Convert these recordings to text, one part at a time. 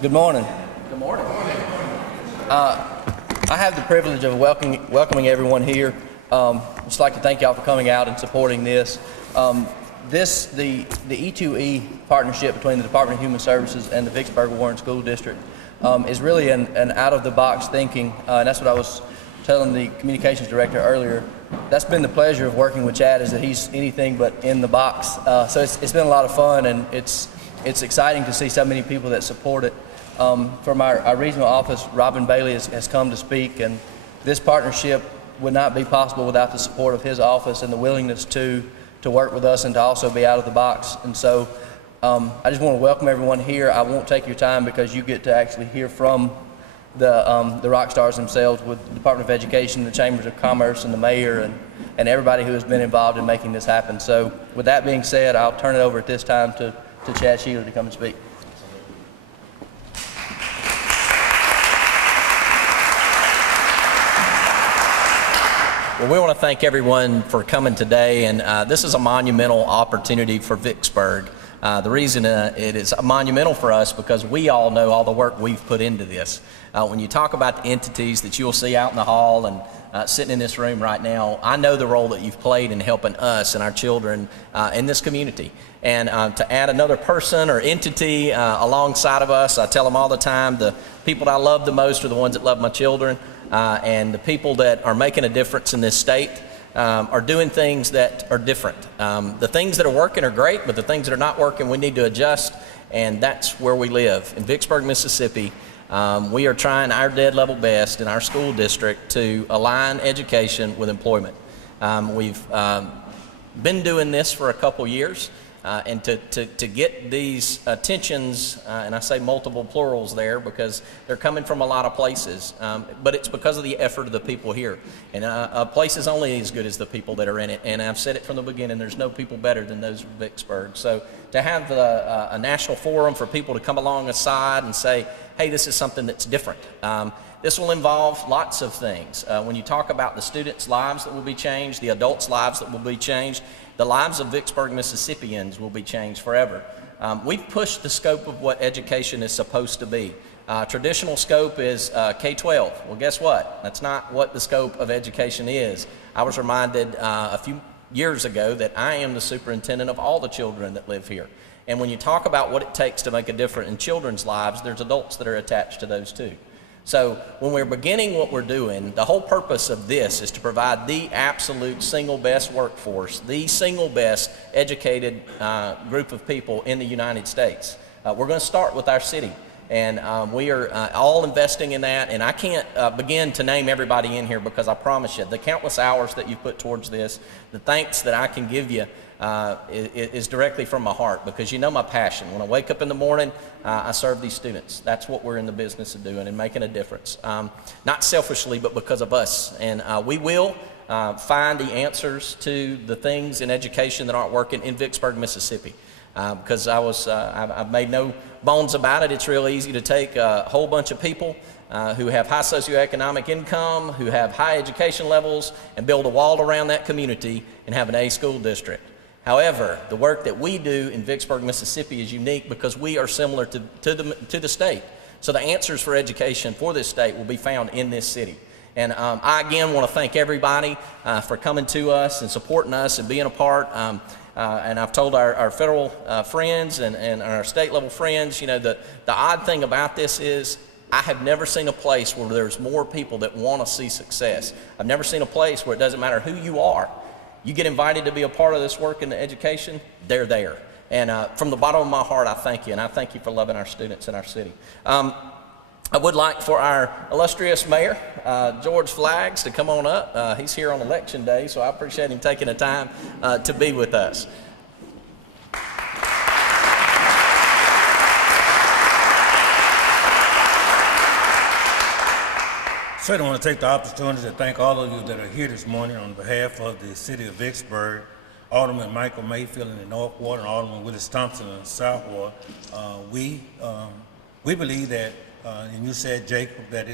Good morning. Good morning. I have the privilege of welcoming everyone here. Just like to thank y'all for coming out and supporting this. The E2E partnership between the Department of Human Services and the Vicksburg-Warren School District is really an out-of-the-box thinking, and that's what I was telling the communications director earlier. That's been the pleasure of working with Chad, is that he's anything but in the box. So it's been a lot of fun, and it's exciting to see so many people that support it. From our regional office, Robin Bailey has come to speak, and this partnership would not be possible without the support of his office and the willingness to work with us and to also be out of the box. And so I just want to welcome everyone here. I won't take your time because you get to actually hear from the rock stars themselves, with the Department of Education, the Chambers of Commerce, and the mayor, and everybody who has been involved in making this happen. So with that being said, I'll turn it over at this time to Chad Sheeler to come and speak. Well, we want to thank everyone for coming today, and this is a monumental opportunity for Vicksburg. The reason it is monumental for us because we all know all the work we've put into this. When you talk about the entities that you'll see out in the hall and sitting in this room right now, I know the role that you've played in helping us and our children in this community. And to add another person or entity alongside of us, I tell them all the time, the people that I love the most are the ones that love my children. And the people that are making a difference in this state are doing things that are different. The things that are working are great, but the things that are not working, we need to adjust, and that's where we live. In Vicksburg, Mississippi, we are trying our dead level best in our school district to align education with employment. We've been doing this for a couple years. And to get these attentions, and I say multiple plurals there because they're coming from a lot of places, but it's because of the effort of the people here. And a place is only as good as the people that are in it, and I've said it from the beginning, there's no people better than those of Vicksburg. So to have a national forum for people to come alongside and say, hey, this is something that's different. This will involve lots of things. When you talk about the students' lives that will be changed, the adults' lives that will be changed, the lives of Vicksburg Mississippians will be changed forever. We've pushed the scope of what education is supposed to be. Traditional scope is K-12. Well, guess what? That's not what the scope of education is. I was reminded a few years ago that I am the superintendent of all the children that live here. And when you talk about what it takes to make a difference in children's lives, there's adults that are attached to those too. So when we're beginning what we're doing, the whole purpose of this is to provide the absolute single best workforce, the single best educated group of people in the United States. We're going to start with our city, and we are all investing in that, and I can't begin to name everybody in here because I promise you, the countless hours that you've put towards this, the thanks that I can give you is directly from my heart, because you know my passion. When I wake up in the morning, I serve these students. That's what we're in the business of doing and making a difference. Not selfishly, but because of us. And we will find the answers to the things in education that aren't working in Vicksburg, Mississippi. Because I've made no bones about it. It's real easy to take a whole bunch of people who have high socioeconomic income, who have high education levels, and build a wall around that community and have an A school district. However, the work that we do in Vicksburg, Mississippi is unique because we are similar to the state. So the answers for education for this state will be found in this city. And I again want to thank everybody for coming to us and supporting us and being a part. And I've told our federal friends and our state level friends, you know, the odd thing about this is I have never seen a place where there's more people that want to see success. I've never seen a place where it doesn't matter who you are. You get invited to be a part of this work in the education, they're there. And from the bottom of my heart, I thank you, and I thank you for loving our students in our city. I would like for our illustrious mayor, George Flaggs, to come on up. He's here on election day, so I appreciate him taking the time to be with us. I certainly want to take the opportunity to thank all of you that are here this morning on behalf of the city of Vicksburg, Alderman Michael Mayfield in the North Ward and Alderman Willis Thompson in the South Ward. We believe that, and you said, Jacob, that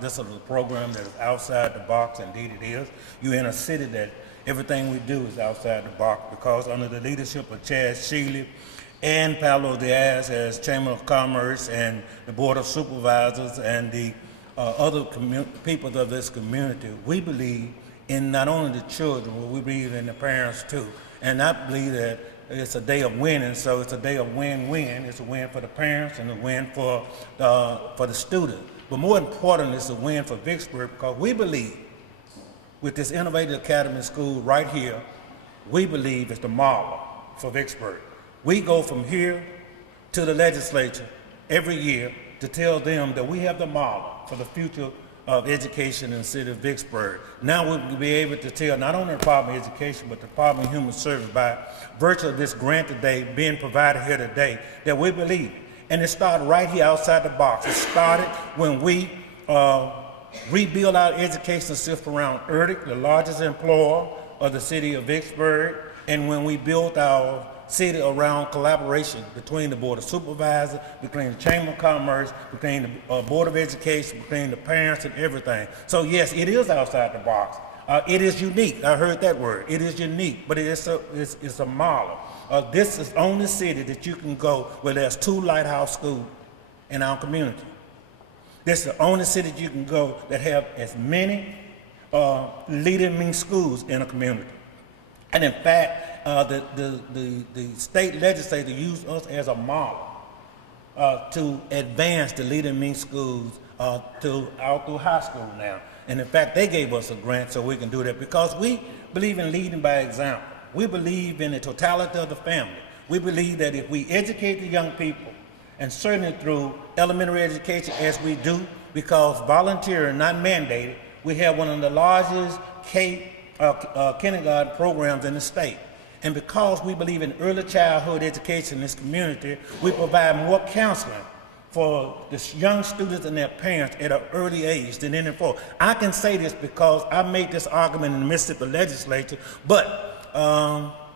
this is a program that is outside the box. Indeed it is. You're in a city that everything we do is outside the box, because under the leadership of Chad Sheeler and Pablo Diaz as Chamber of Commerce and the Board of Supervisors and the other people of this community, we believe in not only the children, but we believe in the parents too. And I believe that it's a day of winning, so it's a day of win-win. It's a win for the parents and a win for the student. But more important, it's a win for Vicksburg because we believe with this Innovative Academy School right here, we believe it's the model for Vicksburg. We go from here to the legislature every year to tell them that we have the model for the future of education in the city of Vicksburg. Now we'll be able to tell not only the Department of Education, but the Department of Human Services by virtue of this grant today being provided here today, that we believe. And it started right here outside the box. It started when we rebuilt our education system around ERDIC, the largest employer of the city of Vicksburg, and when we built our city around collaboration between the Board of Supervisors, between the Chamber of Commerce, between the Board of Education, between the parents and everything. So yes, it is outside the box. It is unique. I heard that word. It is unique, but it's a model. This is the only city that you can go where there's 2 lighthouse schools in our community. This is the only city you can go that have as many leading schools in a community. And in fact, the state legislature used us as a model to advance the leading schools out through high school now. And in fact, they gave us a grant so we can do that because we believe in leading by example. We believe in the totality of the family. We believe that if we educate the young people, and certainly through elementary education as we do, because volunteer, not mandated, we have one of the largest kindergarten programs in the state. And because we believe in early childhood education in this community, we provide more counseling for the young students and their parents at an early age than any before. I can say this because I made this argument in the Mississippi legislature, but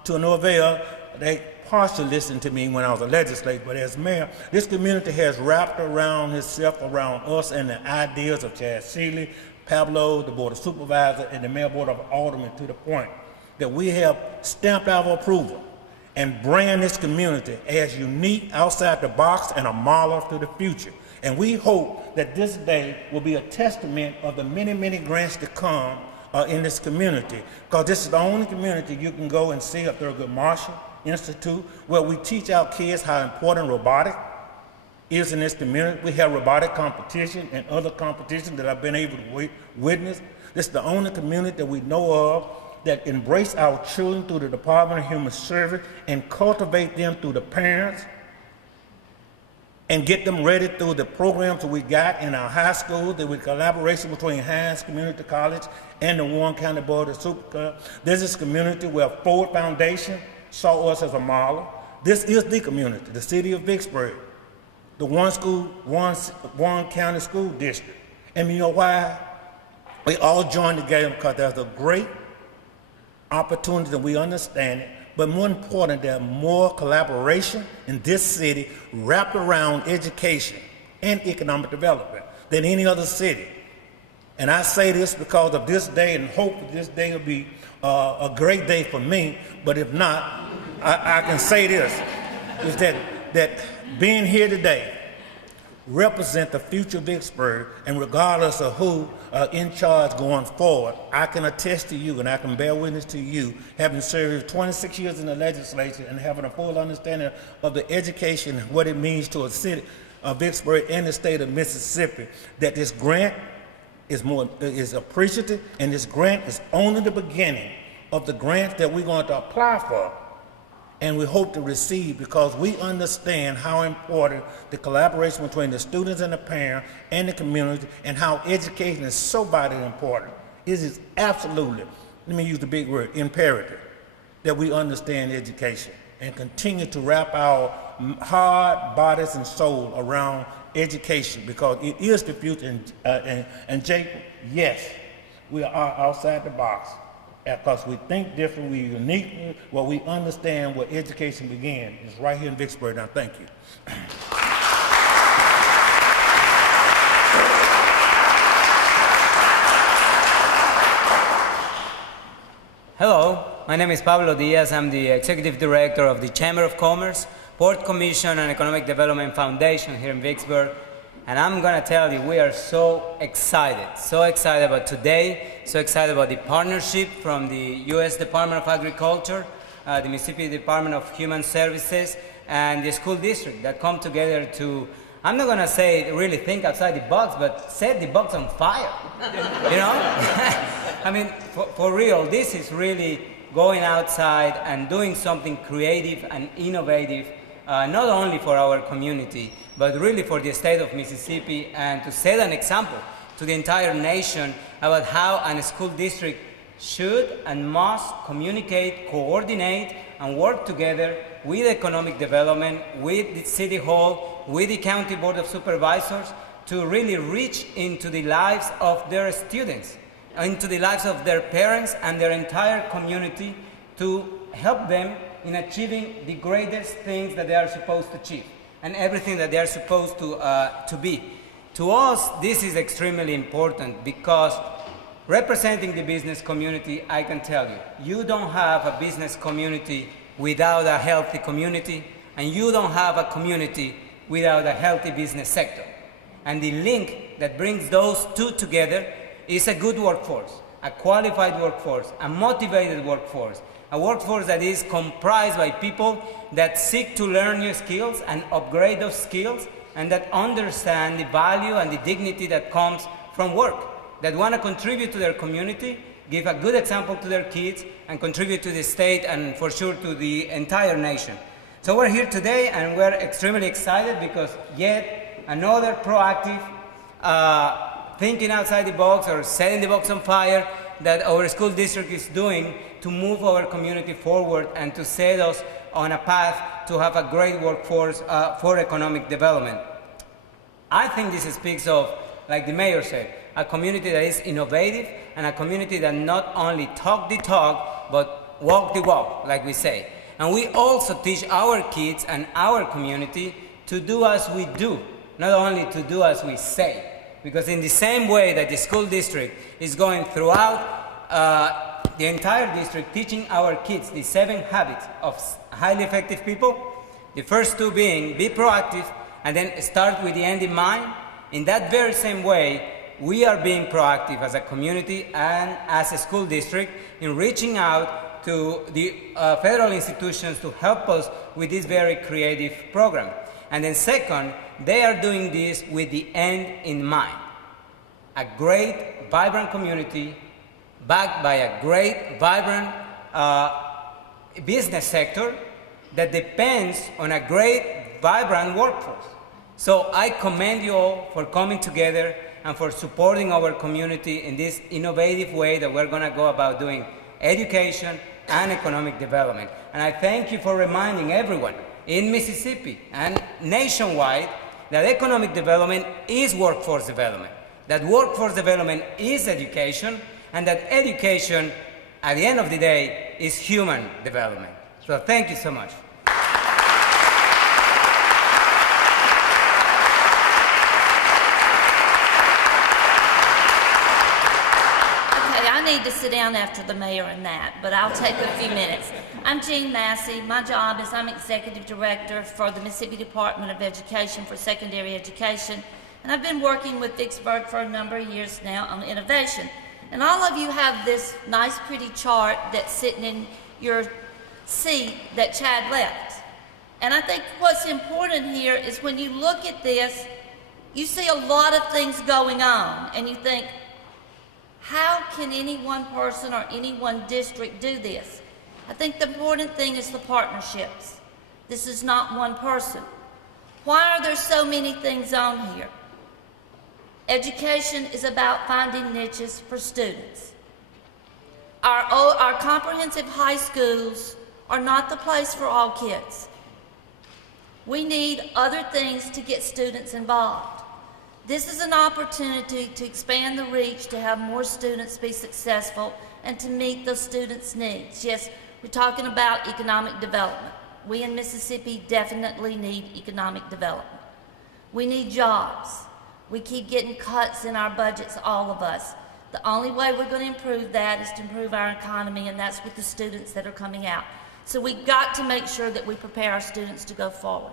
to no avail, they partially listened to me when I was a legislator, but as mayor, this community has wrapped around itself around us and the ideas of Chad Seeley, Pablo, the Board of Supervisors, and the Mayor Board of Aldermen to the point that we have stamped our approval and brand this community as unique outside the box and a model for the future. And we hope that this day will be a testament of the many, many grants to come in this community, because this is the only community you can go and see at Thurgood Marshall Institute, where we teach our kids how important robotics is in this community. We have robotic competition and other competitions that I've been able to witness. This is the only community that we know of that embrace our children through the Department of Human Services and cultivate them through the parents and get them ready through the programs that we got in our high school, that with collaboration between Hines Community College and the Warren County Board of Supervisors. This is a community where Ford Foundation saw us as a model. This is the community, the city of Vicksburg, the one county school district. And you know why? We all joined together because there's a great opportunity that we understand it, but more important, there's more collaboration in this city wrapped around education and economic development than any other city. And I say this because of this day and hope that this day will be a great day for me, but if not, I can say this, is that being here today represent the future of Vicksburg, and regardless of who in charge going forward, I can attest to you and I can bear witness to you, having served 26 years in the legislature and having a full understanding of the education and what it means to a city of Vicksburg and the state of Mississippi, that this grant is appreciative, and this grant is only the beginning of the grants that we're going to apply for and we hope to receive, because we understand how important the collaboration between the students and the parents and the community, and how education is so vitally important. It is absolutely, let me use the big word, imperative that we understand education and continue to wrap our heart, bodies, and soul around education, because it is the future. And Jake, yes, we are outside the box, because we think different, we're unique, well, we understand where education began. It's right here in Vicksburg. Now, thank you. Hello, my name is Pablo Diaz. I'm the Executive Director of the Chamber of Commerce, Port Commission and Economic Development Foundation here in Vicksburg. And I'm going to tell you, we are so excited about today, so excited about the partnership from the U.S. Department of Agriculture, the Mississippi Department of Human Services, and the school district that come together to, I'm not going to say really think outside the box, but set the box on fire, you know? I mean, for real, this is really going outside and doing something creative and innovative, not only for our community, but really for the state of Mississippi, and to set an example to the entire nation about how a school district should and must communicate, coordinate, and work together with economic development, with the city hall, with the county board of supervisors, to really reach into the lives of their students, into the lives of their parents and their entire community, to help them in achieving the greatest things that they are supposed to achieve and everything that they are supposed to be. To us, this is extremely important because representing the business community, I can tell you, you don't have a business community without a healthy community, and you don't have a community without a healthy business sector. And the link that brings those two together is a good workforce, a qualified workforce, a motivated workforce, a workforce that is comprised by people that seek to learn new skills and upgrade those skills, and that understand the value and the dignity that comes from work, that want to contribute to their community, give a good example to their kids, and contribute to the state and for sure to the entire nation. So we're here today and we're extremely excited because yet another proactive thinking outside the box or setting the box on fire that our school district is doing to move our community forward and to set us on a path to have a great workforce for economic development. I think this speaks of, like the mayor said, a community that is innovative and a community that not only talk the talk, but walk the walk, like we say. And we also teach our kids and our community to do as we do, not only to do as we say. Because in the same way that the school district is going throughout the entire district, teaching our kids the 7 habits of highly effective people, the first 2 being be proactive and then start with the end in mind. In that very same way, we are being proactive as a community and as a school district in reaching out to the federal institutions to help us with this very creative program. And then second, they are doing this with the end in mind. A great, vibrant community backed by a great, vibrant business sector that depends on a great, vibrant workforce. So I commend you all for coming together and for supporting our community in this innovative way that we're going to go about doing education and economic development. And I thank you for reminding everyone in Mississippi and nationwide that economic development is workforce development, that workforce development is education, and that education, at the end of the day, is human development. So thank you so much. I need to sit down after the mayor and that, but I'll take a few minutes. I'm Jean Massey. My job is I'm Executive Director for the Mississippi Department of Education for Secondary Education, and I've been working with Vicksburg for a number of years now on innovation. And all of you have this nice pretty chart that's sitting in your seat that Chad left. And I think what's important here is when you look at this, you see a lot of things going on, and you think, how can any one person or any one district do this? I think the important thing is the partnerships. This is not one person. Why are there so many things on here? Education is about finding niches for students. Our comprehensive high schools are not the place for all kids. We need other things to get students involved. This is an opportunity to expand the reach, to have more students be successful, and to meet those students' needs. Yes, we're talking about economic development. We in Mississippi definitely need economic development. We need jobs. We keep getting cuts in our budgets, all of us. The only way we're going to improve that is to improve our economy, and that's with the students that are coming out. So we've got to make sure that we prepare our students to go forward.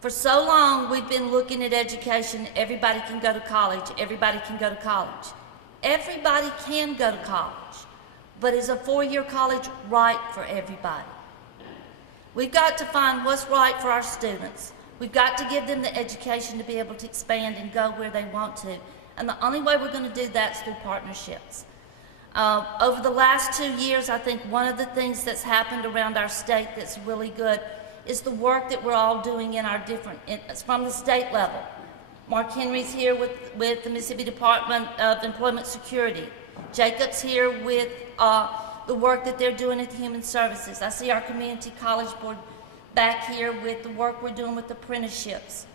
For so long, we've been looking at education, everybody can go to college, everybody can go to college. Everybody can go to college, but is a four-year college right for everybody? We've got to find what's right for our students. We've got to give them the education to be able to expand and go where they want to. And the only way we're going to do that is through partnerships. Over the last 2 years, I think one of the things that's happened around our state that's really good is the work that we're all doing in our from the state level. Mark Henry's here with the Mississippi Department of Employment Security. Jacob's here with the work that they're doing at Human Services. I see our Community College Board back here with the work we're doing with apprenticeships.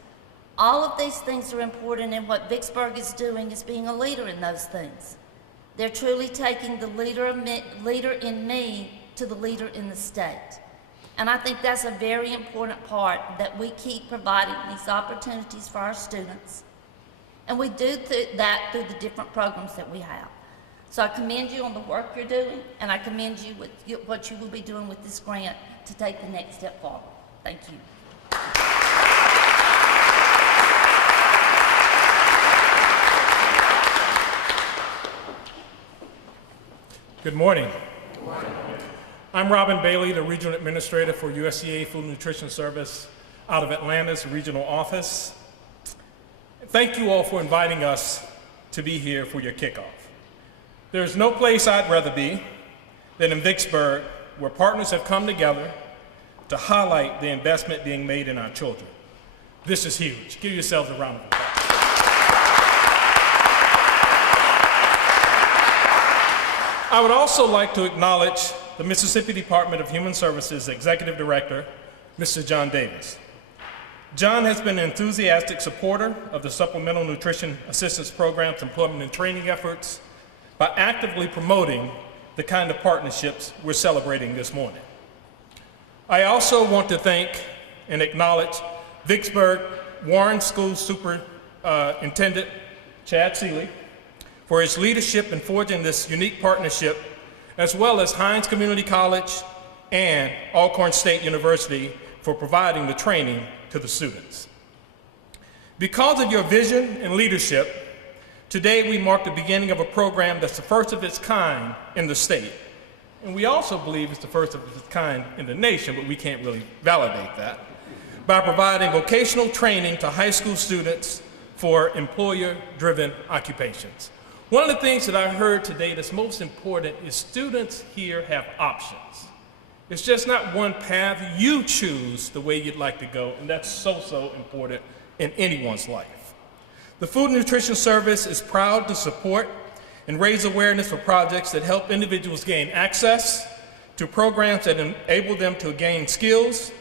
All of these things are important, and what Vicksburg is doing is being a leader in those things. They're truly taking the leader in me to the leader in the state. And I think that's a very important part, that we keep providing these opportunities for our students. And we do that through the different programs that we have. So I commend you on the work you're doing, and I commend you with what you will be doing with this grant to take the next step forward. Thank you. Good morning. I'm Robin Bailey, the Regional Administrator for USDA Food and Nutrition Service out of Atlanta's regional office. Thank you all for inviting us to be here for your kickoff. There's no place I'd rather be than in Vicksburg, where partners have come together to highlight the investment being made in our children. This is huge. Give yourselves a round of applause. I would also like to acknowledge the Mississippi Department of Human Services Executive Director, Mr. John Davis. John has been an enthusiastic supporter of the Supplemental Nutrition Assistance Program's employment and training efforts by actively promoting the kind of partnerships we're celebrating this morning. I also want to thank and acknowledge Vicksburg Warren School Superintendent Chad Seeley for his leadership in forging this unique partnership, as well as Hines Community College and Alcorn State University for providing the training to the students. Because of your vision and leadership, today we mark the beginning of a program that's the first of its kind in the state. And we also believe it's the first of its kind in the nation, but we can't really validate that, by providing vocational training to high school students for employer-driven occupations. One of the things that I heard today that's most important is students here have options. It's just not one path. You choose the way you'd like to go, and that's so important in anyone's life. The Food and Nutrition Service is proud to support and raise awareness for projects that help individuals gain access to programs that enable them to gain skills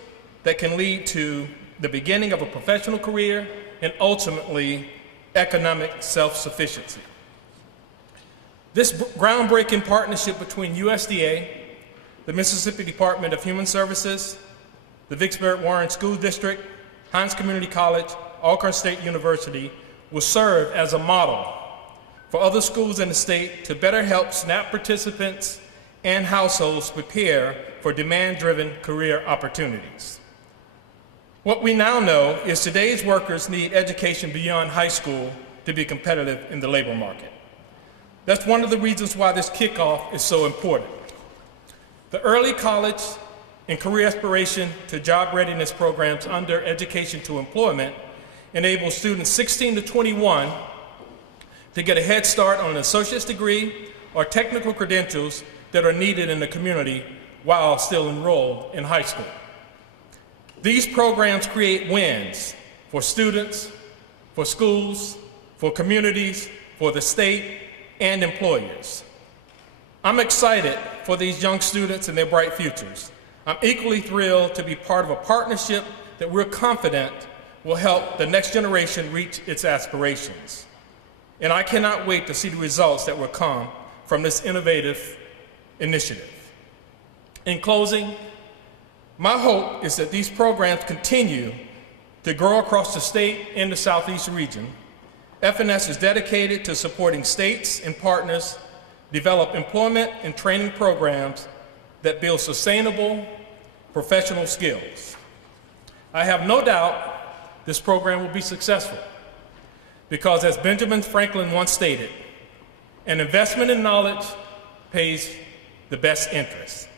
that can lead to the beginning of a professional career and ultimately economic self-sufficiency. This groundbreaking partnership between USDA, the Mississippi Department of Human Services, the Vicksburg Warren School District, Hines Community College, Alcorn State University will serve as a model for other schools in the state to better help SNAP participants and households prepare for demand-driven career opportunities. What we now know is today's workers need education beyond high school to be competitive in the labor market. That's one of the reasons why this kickoff is so important. The early college and career aspiration to job readiness programs under Education to Employment enable students 16 to 21 to get a head start on an associate's degree or technical credentials that are needed in the community while still enrolled in high school. These programs create wins for students, for schools, for communities, for the state, and employers. I'm excited for these young students and their bright futures. I'm equally thrilled to be part of a partnership that we're confident will help the next generation reach its aspirations. And I cannot wait to see the results that will come from this innovative initiative. In closing, my hope is that these programs continue to grow across the state and the Southeast region. FNS is dedicated to supporting states and partners develop employment and training programs that build sustainable, professional skills. I have no doubt this program will be successful because, as Benjamin Franklin once stated, an investment in knowledge pays the best interest.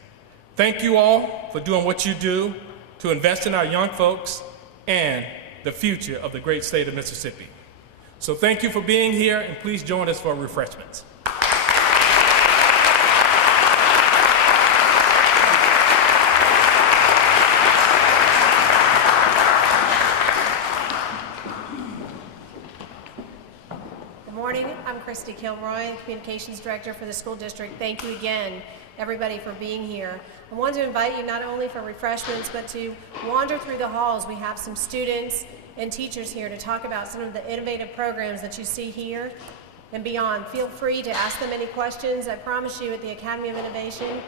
Thank you all for doing what you do to invest in our young folks and the future of the great state of Mississippi. So thank you for being here, and please join us for refreshments. Good morning. I'm Christy Kilroy, Communications Director for the school district. Thank you again, everybody, for being here. I want to invite you not only for refreshments, but to wander through the halls. We have some students and teachers here to talk about some of the innovative programs that you see here and beyond. Feel free to ask them any questions. I promise you at the Academy of Innovation,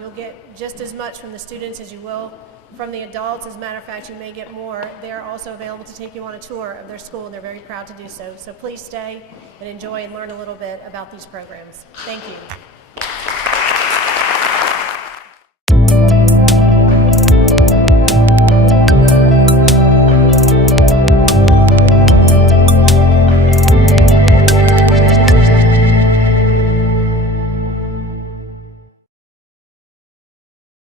you'll get just as much from the students as you will from the adults. As a matter of fact, you may get more. They're also available to take you on a tour of their school, and they're very proud to do so. So please stay and enjoy and learn a little bit about these programs. Thank you.